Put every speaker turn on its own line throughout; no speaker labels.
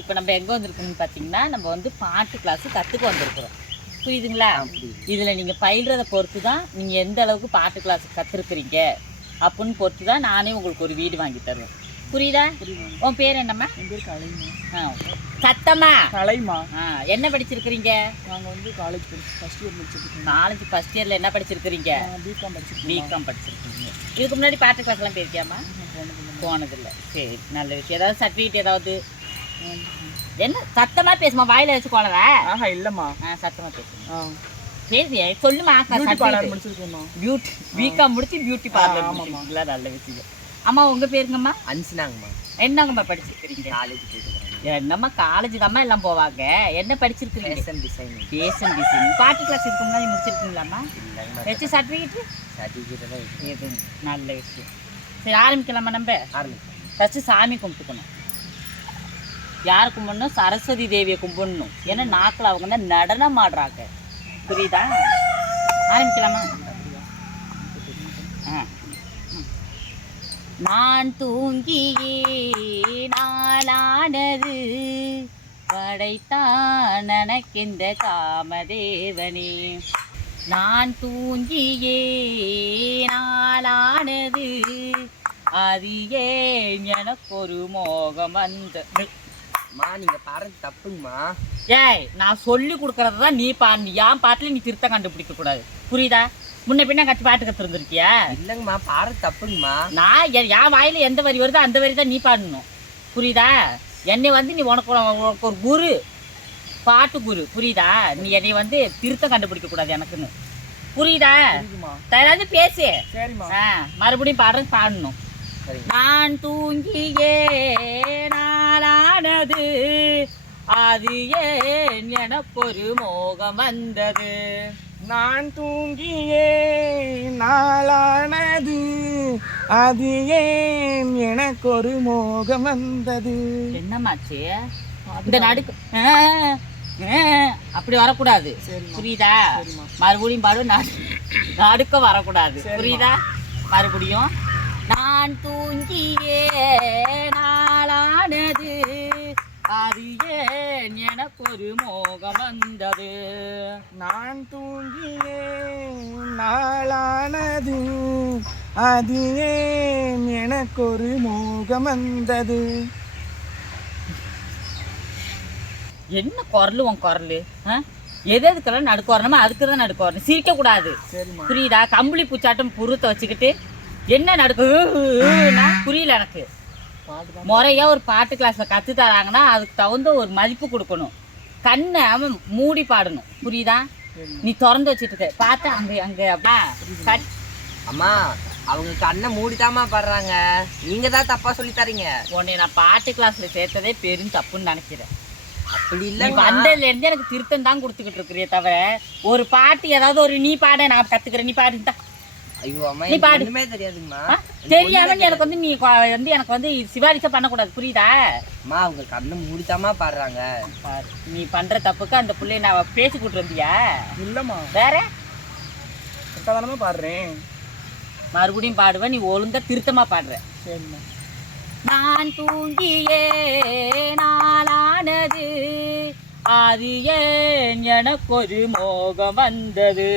இப்போ நம்ம எங்கே வந்திருக்கோம்னு பார்த்தீங்கன்னா நம்ம வந்து பாட்டு கிளாஸ் கற்றுக்க வந்திருக்கிறோம். புரியுதுங்களா? இதில் நீங்கள் பயில்றதை பொறுத்து தான் நீங்கள் எந்த அளவுக்கு பாட்டு கிளாஸ் கற்றுருக்குறீங்க அப்படின்னு பொறுத்து தான் நானே உங்களுக்கு ஒரு வீடு வாங்கி தருவேன். புரியுதா? உன் பேர் என்னம்மா?
என் பேர் கலைமா.
ஆ சத்தம்மா.
கலைமா.
ஆ என்ன படிச்சிருக்கிறீங்க?
நாங்கள் வந்து காலேஜ் ஃபஸ்ட் இயர் முடிச்சிருக்கோம்.
நாலஞ்சு ஃபஸ்ட் இயரில் என்ன படிச்சிருக்கிறீங்க?
பிகாம் படிச்சிருக்கோம்
பிகாம் படிச்சிருக்கீங்க. இதுக்கு முன்னாடி பாட்டு கிளாஸ்லாம் போயிருக்கியாம்மா? போனதில்லை. சரி நல்ல விஷயம். ஏதாவது சர்டிஃபிகேட் ஏதாவது? என்ன சத்தமாக பேசுமா வாயில வச்சு கொள்ளற
ஆஹா இல்லைம்மா.
ஆ சத்தமாக பேசுமா
ஆ.
பேசி சொல்லுமா
பியூட்டி பார்லர் முடிச்சிருக்கேன்மா
பியூட்டி பிகாம் முடிச்சு பியூட்டி பார்லர்
ஆமாம்மா.
நல்ல விஷயம். அம்மா உங்க பேருங்கம்மா?
அன்சினாங்கம்மா.
என்னங்கம்மா படிச்சிருக்கிறீங்க?
காலேஜ் போயிட்டு
என்னம்மா காலேஜ் தாம்மா எல்லாம் போவாங்க? என்ன படிச்சிருக்கிறீங்க?
ஃபேஷன் டிசைனிங்
பேசன் டிசைன் பாட்டு கிளாஸ் இதுக்கு முன்னாடி முடிச்சிருக்கீங்களாம்மா? வச்சு சர்டிஃபிகேட்
சர்டிஃபிகேட்
நல்ல விஷயம். சரி ஆரம்பிக்கலாமா நம்ம?
ஆரம்பிக்கலாம்.
ஃபஸ்ட்டு சாமி கும்பிட்டுக்கணும். யார் கும்பிடணும்? சரஸ்வதி தேவியை கும்பிடணும். ஏன்னா நாக்கில் அவங்க தான் நடனம் ஆடுறாங்க. புரியுதா? ஆரம்பிக்கலாமா? ஆ. நான் தூங்கியே நாளானது படைத்தான் எனக்கெந்த காமதேவனே. நான் தூங்கியே நாளானது அது ஏன் எனக்கு ஒரு மோகம் வந்தது?
அம்மா நீங்க பாடுறது தப்புங்கம்மா.
ஏய் நான் சொல்லி கொடுக்கறத தான் நீ பாடு என் பாட்டில் நீ திருத்தம் கண்டுபிடிக்க கூடாது. புரியுதா? முன்ன பின்ன கட்சி பாட்டு கற்றுருந்துருக்கியா
இல்லைங்கம்மா பாடுறது தப்புங்கம்மா.
நான் என் என் வாயில எந்த வரி வருதோ அந்த வரி தான் நீ பாடணும். புரியுதா? என்னை வந்து நீ உனக்கு உனக்கு ஒரு குரு பாட்டு குரு புரியுதா? நீ என்னை வந்து திருத்தம் கண்டுபிடிக்க கூடாது எனக்குன்னு. புரியுதா? தயாராவது பேசு.
சரிம்மா.
ஆ மறுபடியும் பாடுறது பாடணும். நான் தூங்கியே நாளானது. அது ஏன் எனக்கு ஒரு மோகம் வந்தது?
நான் தூங்கியே நாளானது. அது ஏன் எனக்கு ஒரு மோகம் வந்தது?
என்னமாச்சு இந்த நடுக்கு அப்படி வரக்கூடாது. புரியுதா? மறுபடியும் பாடு நடு- நடுக்க வரக்கூடாது. புரியுதா? மறுபடியும் நான் தூங்கியே நாளானது. அது ஏன் எனக்கு ஒரு மோகம் வந்தது?
நான் தூங்கியே நாளானது. அது ஏன் எனக்கு ஒரு மோகம் வந்தது?
என்ன குரல் உன் குரல்? எது எதுக்கெல்லாம் நடுக்கு வரணுமோ அதுக்கு தான் நடுக்கு வரணும். சிரிக்க கூடாது
சரிம்மா.
புரியுதா? கம்பளி பூச்சாட்டம் புருத்தை வச்சுக்கிட்டு என்ன நடக்கு? புரியல எனக்கு.
பாட்டு
முறையா ஒரு பாட்டு கிளாஸ்ல கத்து தராங்கன்னா அதுக்கு தகுந்த ஒரு மதிப்பு கொடுக்கணும். கண்ணை மூடி பாடணும். புரியுதா? நீ திறந்து வச்சுட்டு பார்த்தா அங்க அங்க அப்பா. கட்-
அம்மா அவங்க கண்ணை மூடிதாம்மா பாடுறாங்க. நீங்க தான் தப்பா சொல்லி தரீங்க.
உன்னை நான் பாட்டு கிளாஸ்ல சேர்த்ததே பெரும் தப்புன்னு நினைக்கிறேன்.
அப்படி
நீ
இல்லைங்க
வந்ததுல இருந்து எனக்கு திருத்தம் தான் கொடுத்துக்கிட்டு இருக்கிறியே தவிர ஒரு பாட்டு ஏதாவது ஒரு நீ பாட நான் கத்துக்கிறேன். நீ பாடு
தெரியாதுங்கம்மா?
தெரியாம எனக்கு வந்து நீ வந்து எனக்கு வந்து சிபாரிசை பண்ணக்கூடாது. புரியுதா?
அம்மா அவங்க கண்ணை மூடிதாம்மா பாடுறாங்க.
பாரு, நீ பண்ற தப்புக்கு அந்த பிள்ளைய நான் பேசி கூட்டு வந்தியா
இல்லைம்மா.
வேற?
கரெக்டாக பாடுறேன்.
மறுபடியும் பாடுவேன் நீ ஒழுங்கா திருத்தமா பாடுற.
சரிம்மா.
நான் தூங்கியே நாளானது. அது ஏன் எனக்கு ஒரு மோகம் வந்தது?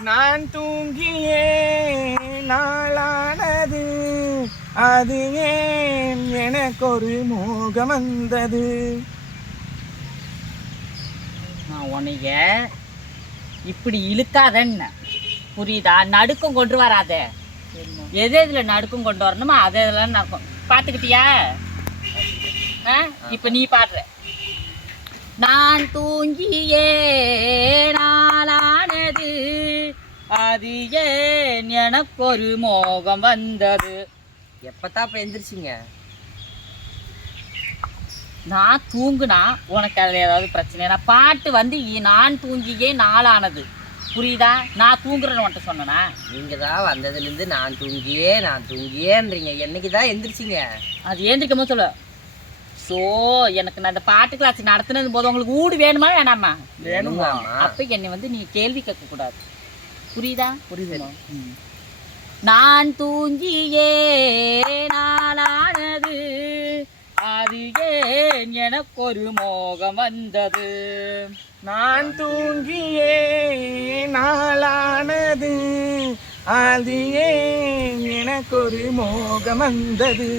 நான் தூங்கியே நாளானது. அது ஏன் எனக்கு ஒரு மோகம் வந்தது?
நான் உனைய இப்படி இழுக்காதன்ன. புரியுதா? நடுக்கம் கொண்டு வராத. எது எதுல நடுக்கம் கொண்டு வரணுமோ அதை இதெல்லாம் நடக்கும் பார்த்துக்கிட்டியா ஆ? இப்போ நீ பாடுற. நான் தூங்கியே நாளானது. அது ஏன் எனக்கு ஒரு மோகம் வந்தது.
எப்பதான் இப்ப எந்திரிச்சிங்க?
நான் தூங்குனா உனக்கு அதில் ஏதாவது பிரச்சனை? நான் பாட்டு வந்து இ- நான் தூங்கியே நாளானது. புரியுதா? நான் தூங்குறேன்னு உன்ட்ட சொன்னனா?
நீங்க தான் வந்ததுல இருந்து நான் தூங்கியே நான் தூங்கியேன்றீங்க. என்னைக்கு தான் எந்திரிச்சிங்க?
அது ஏந்திரிக்கும் போது சொல்லு. ஸோ எனக்கு நான் இந்த பாட்டு கிளாஸ் நடத்துனது போது உங்களுக்கு ஊடு வேணுமா வேணாமா?
வேணுமா
அப்போ என்னை வந்து நீ கேள்வி கேட்கக்கூடாது. புரியுதா?
புரியுதுமா
நான் தூங்கியே நாளானது அது எனக்கு ஒரு மோகம் வந்தது?
நான் தூங்கியே நாளானது அது ஏன் எனக்கு ஒரு மோகம் வந்தது?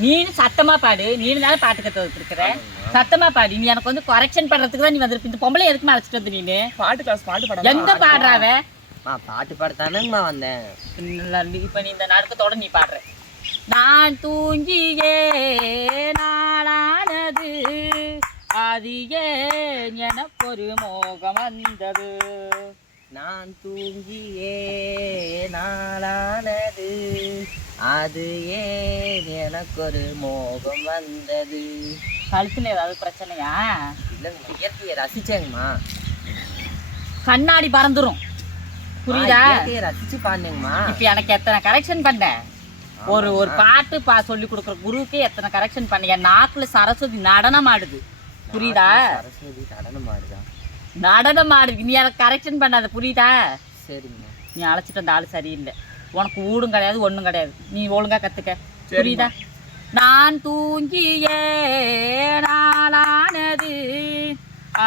நீனு சத்தமா பாடு. நீனு தானே பாட்டு கத்து வச்சிருக்கிற சத்தமா பாடு. நீ எனக்கு வந்து கரெக்ஷன் பண்றதுக்கு தான் நீ வந்திருக்க இந்த பொம்பளை எதுக்கு அழைச்சிட்டு வந்து நீனு?
பாட்டு கிளாஸ் பாட்டு பாடம்
எங்க பாடுறாவ?
பாட்டு பாடத்தானேங்கம்மா வந்தேன்.
இப்ப நீ இந்த நடுக்கத்தோட நீ பாடுற. நான் தூங்கியே நாளானது. அது ஏன் எனக்கு ஒரு மோகம் வந்தது?
நான் தூங்கியே நாளானது. அது ஏன் எனக்கு ஒரு மோகம் வந்தது?
கழுத்துல ஏதாவது பிரச்சனையா?
இல்லைங்கம்மா இயற்கையை ரசிச்சேங்கம்மா.
கண்ணாடி பறந்துரும். புரியுதா?
இயற்கையை ரசிச்சு பாருங்கம்மா.
இப்ப எனக்கு எத்தனை கரெக்ஷன் பண்ண? ஒரு ஒரு பாட்டு பா சொல்லி கொடுக்குற குருவுக்கு எத்தனை கரெக்ஷன் பண்ண என் நாக்குல சரஸ்வதி நடனம் ஆடுது புரியுதா
சரஸ்வதி நடனம் ஆடுதா
நடனம் ஆடுது நீ எனக்கு கரெக்ஷன் பண்ணாத புரியுதா?
சரிங்கம்மா.
நீ அழைச்சிட்டு வந்த ஆள் சரியில்லை. உனக்கு ஊடும் கிடையாது ஒண்ணும் கிடையாது. நீ ஒழுங்கா கத்துக்க. புரியுதா? நான் தூங்கியே நாளானது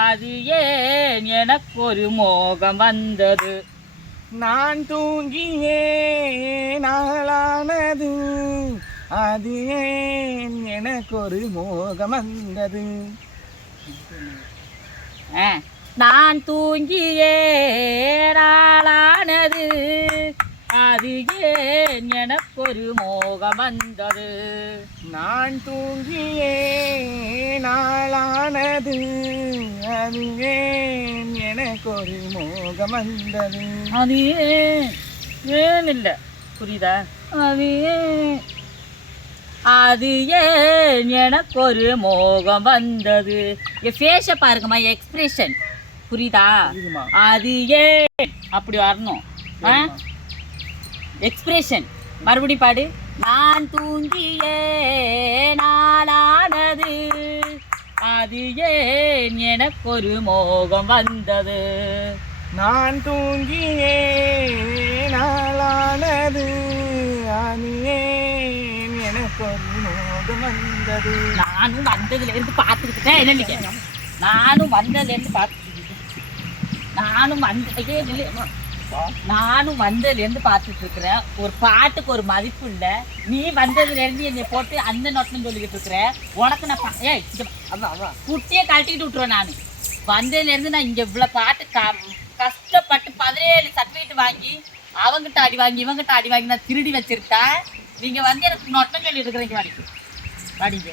அது ஏன் எனக்கு ஒரு மோகம் வந்தது
நான் தூங்கியே நாளானது அது ஏன் எனக்கு ஒரு மோகம் வந்தது.
நான் தூங்கியே நாளானது அது ஏன் எனக்கு ஒரு மோகம் வந்தது.
நான் தூங்கியே நாளானது அது ஏன் எனக்கு ஒரு மோகம் வந்தது.
அது ஏன் ஏன் இல்லை புரியுதா? அது ஏன் அது ஏன் எனக்கு ஒரு மோகம் வந்தது. என் ஃபேஸை பாருங்கம்மா எக்ஸ்பிரஷன் புரியுதா? அது ஏன் அப்படி வரணும். ஆ? எக்ஸ்பிரஷன் மறுபடி பாடு. நான் தூங்கியே நாளானது அது ஏன் எனக்கு ஒரு மோகம் வந்தது?
நான் தூங்கியே நாளானது அது ஏன் எனக்கு ஒரு மோகம் வந்தது?
நானும் வந்ததுல இருந்து பார்த்துக்கிட்டேன் என்ன நானும் வந்ததுல இருந்து பார்த்துக்கிட்டேன் நானும் வந்த நானும் வந்ததுல இருந்து பார்த்துட்டு இருக்கிறேன் ஒரு பாட்டுக்கு ஒரு மதிப்பு இல்ல. நீ வந்ததுல இருந்து என்னை போட்டு அந்த நோட்டம்னு சொல்லிக்கிட்டு இருக்கிற. உனக்கு நான் ஏய் குட்டியே கழட்டிட்டு விட்டுருவேன் நான். வந்ததுல இருந்து நான் இங்க இவ்வளவு பாட்டு க- கஷ்டப்பட்டு பதினேழு சர்டிஃபிகேட் வாங்கி அவங்கிட்ட அடி வாங்கி இவங்கிட்ட அடி வாங்கி நான் திருடி வச்சிருக்கேன் நீங்க வந்து எனக்கு நொட்டம் சொல்லி இருக்கிறீங்க வாடிக்கு வாடிங்க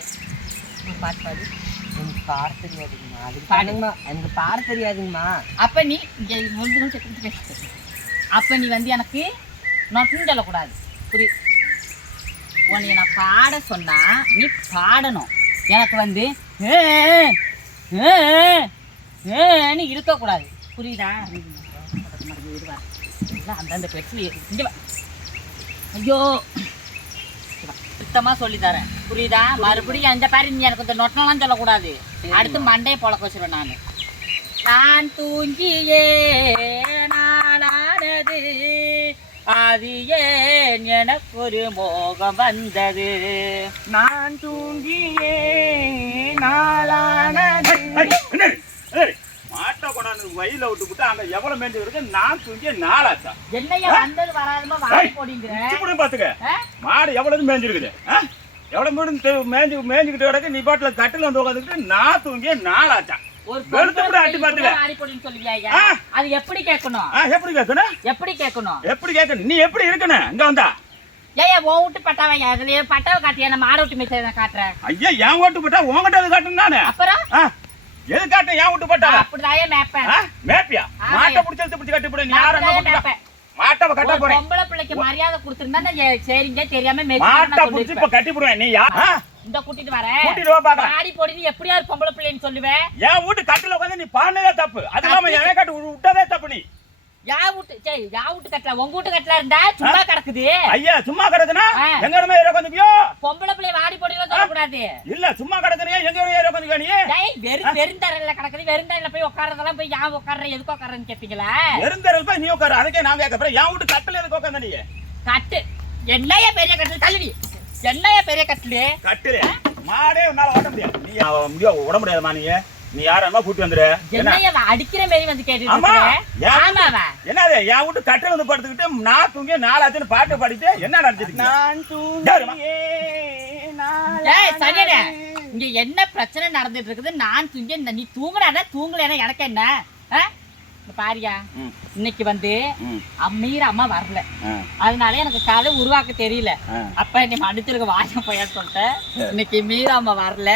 பாட்டு பாடு.
எனக்கு பாட தெரியாதுங்கம்மா. அதுக்கு பாடுங்கம்மா. எனக்கு பாட தெரியாதுங்கம்மா.
அப்ப நீ இங்க முடிஞ்சு செத்து பேச. அப்போ நீ வந்து எனக்கு நொட்டம் சொல்லக்கூடாது புரி உன்னை நான் பாட சொன்னால் நீ பாடணும். எனக்கு வந்து ஏ, ஏன்னு இருக்கக்கூடாது. புரியுதா? அந்தந்த பெட்ஸில் இங்கே ஐயோ சுத்தமாக சொல்லித்தரேன் புரியுதா? மறுபடியும் அந்த பாரு நீ எனக்கு இந்த நொட்டம்லாம் சொல்லக்கூடாது. அடுத்து மண்டையை பொழக்க வச்சிருவேன் நான். நான் தூங்கியே. அது ஏன் எனக்கு ஒரு மோகம் வந்தது.
நான் தூங்கியே நாளானது.
மாட்டை கொண்டாந்து வயல விட்டு அங்க எவ்வளவு மேஞ்சு இருக்கு? நான் தூங்கி நாளாச்சா?
என்னையா வந்தது வராதமா வாங்கி
இப்படி பாத்துக்க? மாடு எவ்வளவு மேஞ்சிருக்குது? எவ்வளவு மேஞ்சு மேஞ்சுக்கிட்டு கிடக்கு நீ பாட்டுல கட்டில வந்து உட்காந்துக்கிட்டு நான் தூங்கி நாளாச்சா?
அது எப்படி கேட்கணும்?
எப்படி கேட்கணும்?
எப்படி கேட்கணும்?
எப்படி கேட்கணும்? நீ எப்படி இருக்கணும்? இங்க வந்தா.
ஏயா உன் வீட்டு பட்டாவையா அதுல பட்டாவை காட்டியா? நம்ம ஆட விட்டு காட்டுறேன்
ஐயா என் ஓட்டு போட்டா உன்கிட்ட அது காட்டணும் நானு?
அப்புறம்?
எது காட்டும் என் ஓட்டு போட்டா?
அப்படிதான் மேப்பேன்?
மேப்பியா. மாட்டை பிடிச்சி பிடிச்சி கட்டி போட நீ
அப்படிதான்
என்ன
மேப்பேன்
மாட்டை கட்ட
ஒரு
போறேன்.
பொம்பளை பிள்ளைக்கு மரியாதை கொடுத்திருந்தா சரிங்க தெரியாம
மாட்டை பிடிச்சி இப்ப கட்டி போடுவேன். நீ யா?
இந்த கூட்டிட்டு வரேன்.
கூட்டிட்டு வா பாக்கலாம்
ஆடி எப்படியா ஒரு பொம்பளை பிள்ளைன்னு சொல்லுவேன்
என் வீட்டு கட்டில உட்காந்து நீ பாடினதே தப்பு. அது இல்லாம என் கட்டு விட்டதே தப்பு நீ.
யா வீட்டு சரி யா வீட்டு கட்டல உங்க வீட்டு கட்டல இருந்தா சும்மா கிடக்குது.
ஐயா சும்மா கிடக்குனா. எங்க இடமே உட்காந்துப்பியோ?
பொம்பளை பிள்ளை வாடி போடிலாம் சொல்லக்கூடாது.
இல்ல சும்மா கிடக்குறியா எங்க இடமே உட்காந்துக்கோ நீ?
டேய் வெறும் வெறுந்தரையில கிடக்குது. வெறுந்தரையில போய் உட்காரதெல்லாம் போய் ஏன் உட்கார்ற? எதுக்கு உட்காரன்னு கேப்பீங்களா?
எருந்தரல் போய் நீ உட்காரு. அதுக்கே நான் கேட்கறேன் என் வீட்டு கட்டில எதுக்கு உட்காந்து நீ?
கட்டு. என்னைய பெரிய கட்டல் தள்ளுடி. என்னைய பெரிய கட்டலு?
கட்டில. மாடே உன்னால ஓட்ட முடியாது. நீ அவ முடியாது ஓட முடியாதுமா நீ? நீ யாரமா கூட்டி வந்துரு. என்ன?
அடிக்கிற மாதிரி வந்து கேட்டுட்டு
ஆமா. என்னது? என் வீட்டு கட்டை வந்து படுத்துக்கிட்டு நான் தூங்கி நாலாச்சுன்னு பாட்டு பாடிட்டு என்ன நடந்துட்டு
நான் நாளானது.
இங்க என்ன பிரச்சனை நடந்துட்டு இருக்குது? நான் தூங்கி நீ தூங்குறானா? தூங்கலைன்னா எனக்கு என்ன? பாரியா. இன்னைக்கு வந்து
ம்,
அம்மீர அம்மா வரல. அதனால எனக்கு கதை உருவாக்க தெரியல. அப்ப நீ மன்னிச்சிருக்க வாயம் போயான்னு சொல்லிட்டேன் இன்னைக்கு மீரா அம்மா வரல.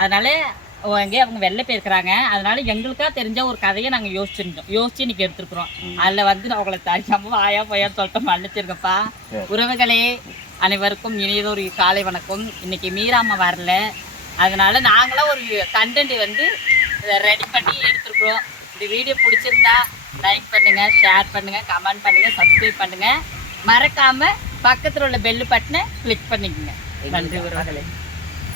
அதனால எங்கேயோ அவங்க வெளில போயிருக்கிறாங்க. அதனால எங்களுக்கா தெரிஞ்ச ஒரு கதையை நாங்க யோசிச்சிருந்தோம். யோசிச்சு இன்னைக்கு எடுத்துருக்குறோம். அதுல வந்து நான் உங்களை தெரியாம வாயா போயான்னு சொல்லிட்டு மன்னிச்சிருக்கப்பா
சரி.
உறவுகளே அனைவருக்கும் இனியதொரு காலை வணக்கம். இன்னைக்கு மீராம வரல. அதனால நாங்களாம் ஒரு கண்டென்ட் வந்து ரெடி பண்ணி எடுத்துருக்குறோம். இந்த வீடியோ பிடிச்சிருந்தா லைக் பண்ணுங்க ஷேர் பண்ணுங்க கமெண்ட் பண்ணுங்க சப்ஸ்கிரைப் பண்ணுங்க. மறக்காம பக்கத்துல உள்ள பெல் பட்டனை கிளிக் பண்ணிக்கோங்க. நன்றி உறவுகளே.